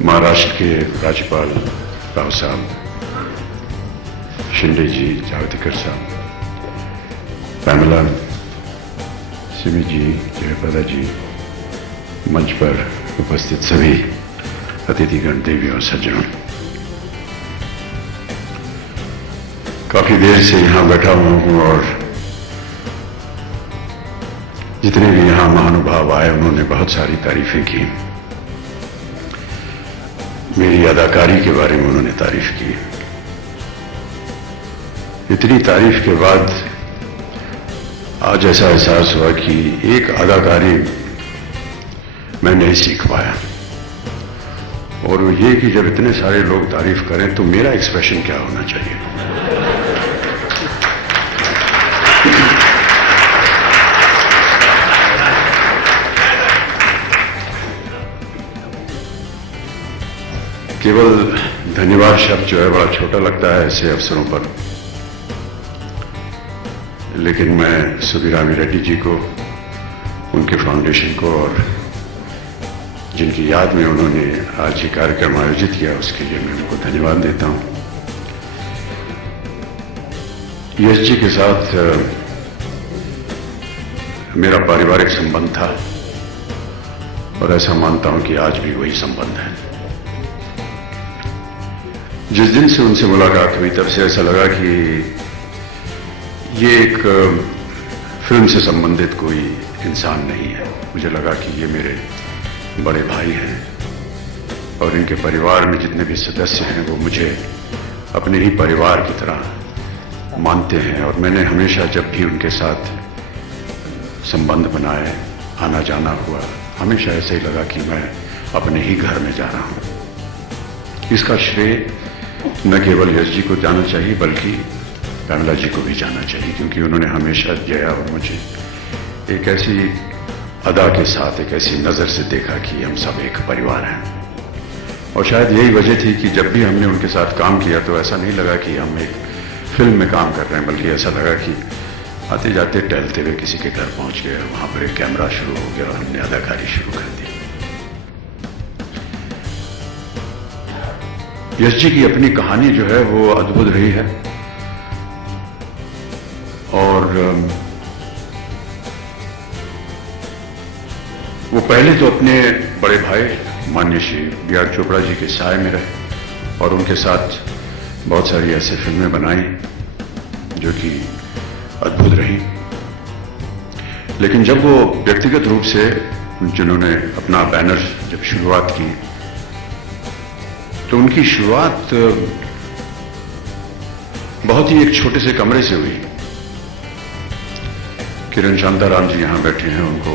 महाराष्ट्र के राज्यपाल राव साहब, शिंदे जी, जावड़ेकर साहब, पैमला, सिमी जी, जयप्रदा जी, मंच पर उपस्थित सभी अतिथिगण, देवियों और सज्जनों, काफी देर से यहां बैठा हुआ हूं और जितने भी यहां महानुभाव आए उन्होंने बहुत सारी तारीफें की। मेरी अदाकारी के बारे में उन्होंने तारीफ की। इतनी तारीफ के बाद आज ऐसा एहसास हुआ कि एक अदाकारी मैं नहीं सीख पाया, और वो ये कि जब इतने सारे लोग तारीफ करें तो मेरा एक्सप्रेशन क्या होना चाहिए। केवल धन्यवाद शब्द जो है बड़ा छोटा लगता है ऐसे अवसरों पर, लेकिन मैं सुबीरामी रेड्डी जी को, उनके फाउंडेशन को और जिनकी याद में उन्होंने आज ये कार्यक्रम आयोजित किया उसके लिए मैं उनको धन्यवाद देता हूं। यश जी के साथ मेरा पारिवारिक संबंध था और ऐसा मानता हूं कि आज भी वही संबंध है। जिस दिन से उनसे मुलाकात हुई तब से ऐसा लगा कि ये एक फिल्म से संबंधित कोई इंसान नहीं है। मुझे लगा कि ये मेरे बड़े भाई हैं और इनके परिवार में जितने भी सदस्य हैं वो मुझे अपने ही परिवार की तरह मानते हैं, और मैंने हमेशा जब भी उनके साथ संबंध बनाए, आना जाना हुआ, हमेशा ऐसे ही लगा कि मैं अपने ही घर में जा रहा हूं। इसका श्रेय न केवल यश जी को जाना चाहिए बल्कि पैमला जी को भी जाना चाहिए, क्योंकि उन्होंने हमेशा जया और मुझे एक ऐसी अदा के साथ, एक ऐसी नजर से देखा कि हम सब एक परिवार हैं। और शायद यही वजह थी कि जब भी हमने उनके साथ काम किया तो ऐसा नहीं लगा कि हम एक फिल्म में काम कर रहे हैं, बल्कि ऐसा लगा कि आते जाते टहलते हुए किसी के घर पहुंच गए, वहां पर एक कैमरा शुरू हो गया और हमने अदाकारी शुरू कर दी। यश जी की अपनी कहानी जो है वो अद्भुत रही है, और वो पहले तो अपने बड़े भाई माननीय श्री B.R. चोपड़ा जी के साय में रहे और उनके साथ बहुत सारी ऐसी फिल्में बनाई जो कि अद्भुत रही। लेकिन जब वो व्यक्तिगत रूप से जिन्होंने अपना बैनर जब शुरुआत की तो उनकी शुरुआत बहुत ही एक छोटे से कमरे से हुई। किरण शांताराम जी यहां बैठे हैं, उनको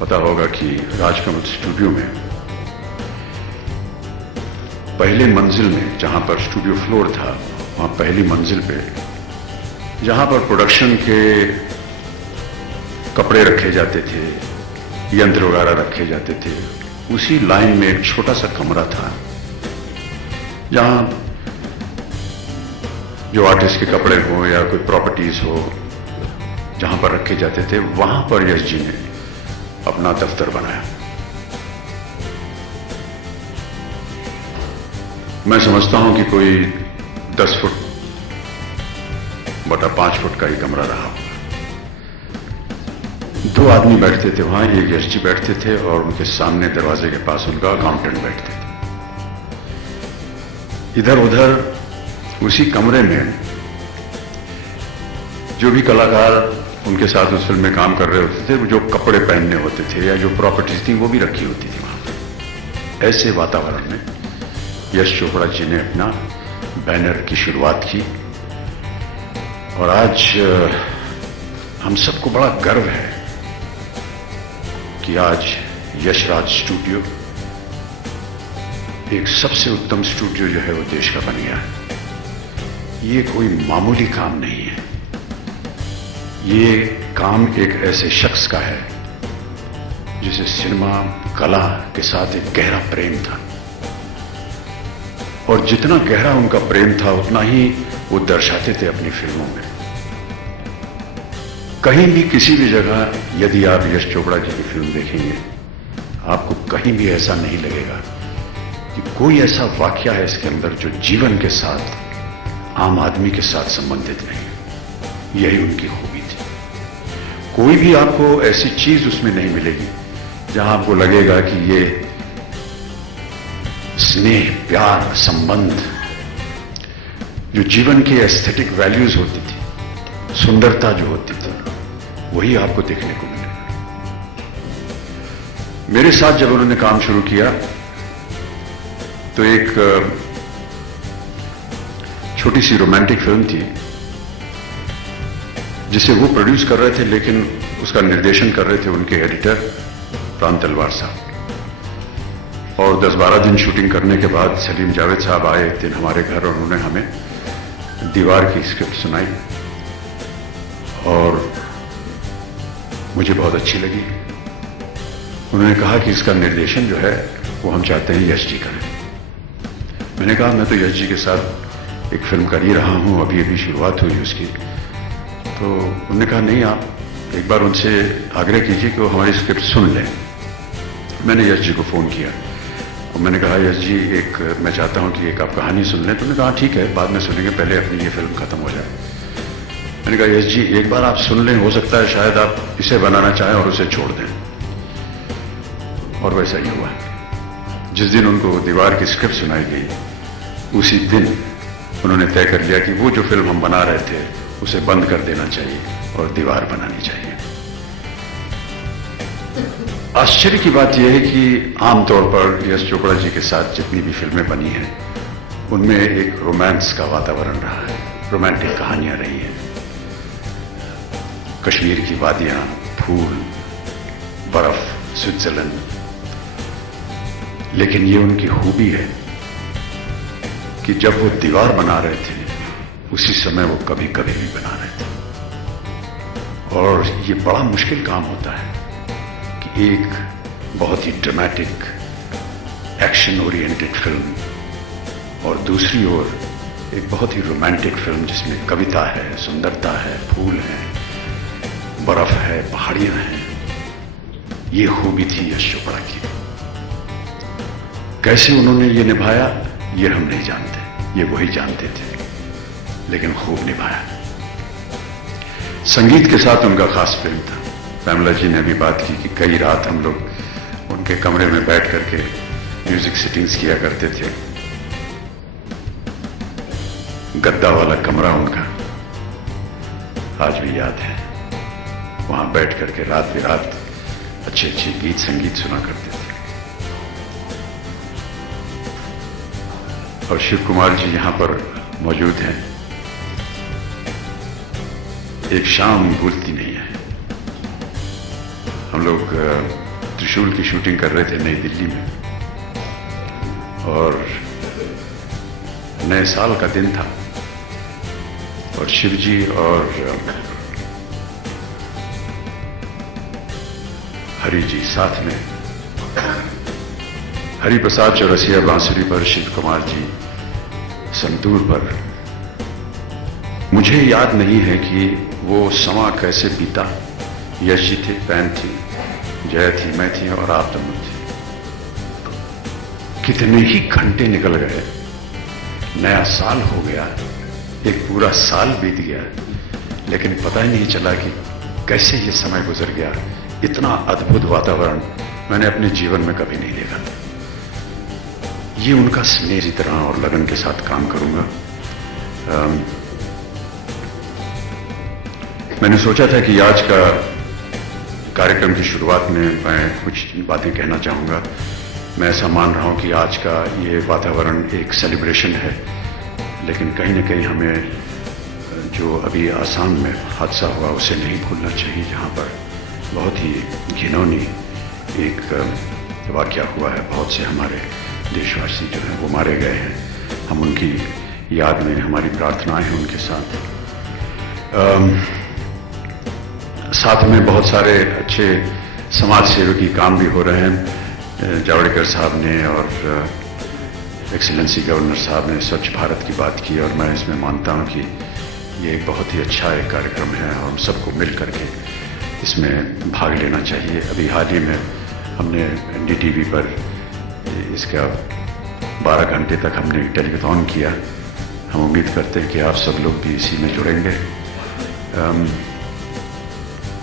पता होगा कि राजकमल स्टूडियो में पहले मंजिल में, जहां पर स्टूडियो फ्लोर था, वहां पहली मंजिल पे जहां पर प्रोडक्शन के कपड़े रखे जाते थे, यंत्र वगैरह रखे जाते थे, उसी लाइन में एक छोटा सा कमरा था जहां जो आर्टिस्ट के कपड़े हो या कोई प्रॉपर्टीज हो, जहां पर रखे जाते थे, वहां पर यश जी ने अपना दफ्तर बनाया। मैं समझता हूं कि कोई 10 फुट बटा 5 फुट का ही कमरा रहा होगा। 2 आदमी बैठते थे वहां, एक यश जी बैठते थे और उनके सामने दरवाजे के पास उनका अकाउंटेंट बैठते थे। इधर उधर उसी कमरे में जो भी कलाकार उनके साथ उस फिल्म में काम कर रहे होते थे, जो कपड़े पहनने होते थे या जो प्रॉपर्टीज थी वो भी रखी होती थी वहां पर। ऐसे वातावरण में यश चोपड़ा जी ने अपना बैनर की शुरुआत की, और आज हम सबको बड़ा गर्व है कि आज यशराज स्टूडियो एक सबसे उत्तम स्टूडियो जो है वो देश का बन गया है। ये कोई मामूली काम नहीं है, ये काम एक ऐसे शख्स का है जिसे सिनेमा कला के साथ एक गहरा प्रेम था, और जितना गहरा उनका प्रेम था उतना ही वो दर्शाते थे अपनी फिल्मों में। कहीं भी किसी भी जगह यदि आप यश चोपड़ा जी की फिल्म देखेंगे आपको कहीं भी ऐसा नहीं लगेगा कि कोई ऐसा वाकया है इसके अंदर जो जीवन के साथ, आम आदमी के साथ संबंधित नहीं। यही उनकी खूबी थी। कोई भी आपको ऐसी चीज उसमें नहीं मिलेगी जहां आपको लगेगा कि ये स्नेह, प्यार, संबंध, जो जीवन की एस्थेटिक वैल्यूज होती थी, सुंदरता जो होती थी, वही आपको देखने को मिलेगा। मेरे साथ जब उन्होंने काम शुरू किया तो एक छोटी सी रोमांटिक फिल्म थी जिसे वो प्रोड्यूस कर रहे थे, लेकिन उसका निर्देशन कर रहे थे उनके एडिटर प्राण तलवार साहब। और 10-12 दिन शूटिंग करने के बाद सलीम जावेद साहब आए एक दिन हमारे घर और उन्होंने हमें दीवार की स्क्रिप्ट सुनाई और मुझे बहुत अच्छी लगी। उन्होंने कहा कि इसका निर्देशन जो है वो हम चाहते हैं यश जी करें। मैंने कहा मैं तो यश जी के साथ एक फिल्म कर ही रहा हूं, अभी अभी शुरुआत हुई उसकी। तो उन्होंने कहा नहीं, आप एक बार उनसे आग्रह कीजिए कि वो हमारी स्क्रिप्ट सुन लें। मैंने यश जी को फोन किया और मैंने कहा यश जी, एक मैं चाहता हूं कि एक आप कहानी सुन लें। तो उन्होंने कहा ठीक है, बाद में सुनेंगे, पहले अपनी ये फिल्म खत्म हो जाए। मैंने कहा यश जी, एक बार आप सुन लें, हो सकता है शायद आप इसे बनाना चाहें और उसे छोड़ दें। और वैसा ही हुआ। जिस दिन उनको दीवार की स्क्रिप्ट सुनाई गई, उसी दिन उन्होंने तय कर लिया कि वो जो फिल्म हम बना रहे थे उसे बंद कर देना चाहिए और दीवार बनानी चाहिए। आश्चर्य की बात यह है कि आमतौर पर यश चोपड़ा जी के साथ जितनी भी फिल्में बनी हैं उनमें एक रोमांस का वातावरण रहा है, रोमांटिक कहानियां रही हैं। कश्मीर की वादियां, फूल, बर्फ, स्विट्जरलैंड। लेकिन ये उनकी खूबी है कि जब वो दीवार बना रहे थे उसी समय वो कभी कभी भी बना रहे थे। और ये बड़ा मुश्किल काम होता है कि एक बहुत ही ड्रामेटिक, एक्शन ओरिएंटेड फिल्म और दूसरी ओर एक बहुत ही रोमांटिक फिल्म जिसमें कविता है, सुंदरता है, फूल है, बर्फ है, पहाड़ियां हैं। ये खूबी थी यश चोपड़ा की। कैसे उन्होंने ये निभाया ये हम नहीं जानते, ये वही जानते थे, लेकिन खूब निभाया। संगीत के साथ उनका खास प्रेम था। पैमला जी ने भी बात की कि कई रात हम लोग उनके कमरे में बैठ करके म्यूजिक सिटिंग्स किया करते थे। गद्दा वाला कमरा उनका आज भी याद है। वहां बैठ करके रात बिरात अच्छे अच्छे गीत संगीत सुना करते थे। और शिव कुमार जी यहां पर मौजूद हैं। एक शाम भूलती नहीं है। हम लोग त्रिशूल की शूटिंग कर रहे थे नई दिल्ली में और नए साल का दिन था और शिव जी और हरि जी साथ में। हरि प्रसाद चौरसिया बांसुरी पर, शिव कुमार जी संतूर पर। मुझे याद नहीं है कि वो समा कैसे बीता। यश जी थे, पैन थी, जया थी, मैं थी और आप दोनों थे। कितने ही घंटे निकल गए, नया साल हो गया, एक पूरा साल बीत गया, लेकिन पता ही नहीं चला कि कैसे ये समय गुजर गया। इतना अद्भुत वातावरण मैंने अपने जीवन में कभी नहीं देखा। ये उनका स्नेह इतना और लगन के साथ काम करूंगा। मैंने सोचा था कि आज का कार्यक्रम की शुरुआत में मैं कुछ बातें कहना चाहूंगा। मैं ऐसा मान रहा हूं कि आज का ये वातावरण एक सेलिब्रेशन है, लेकिन कहीं ना कहीं हमें जो अभी आसाम में हादसा हुआ उसे नहीं भूलना चाहिए, जहां पर बहुत ही घिनौनी एक वाकया हुआ है। बहुत से हमारे देशवासी जो हैं वो मारे गए हैं। हम उनकी याद में, हमारी प्रार्थनाएं हैं उनके साथ। साथ में बहुत सारे अच्छे समाज सेवकी काम भी हो रहे हैं। जावड़ेकर साहब ने और एक्सीलेंसी गवर्नर साहब ने स्वच्छ भारत की बात की और मैं इसमें मानता हूं कि ये एक बहुत ही अच्छा एक कार्यक्रम है और हम सबको मिल करके इसमें भाग लेना चाहिए। अभी हाल ही में हमने NDTV पर इसका 12 घंटे तक हमने टेलीथॉन किया। हम उम्मीद करते हैं कि आप सब लोग भी इसी में जुड़ेंगे।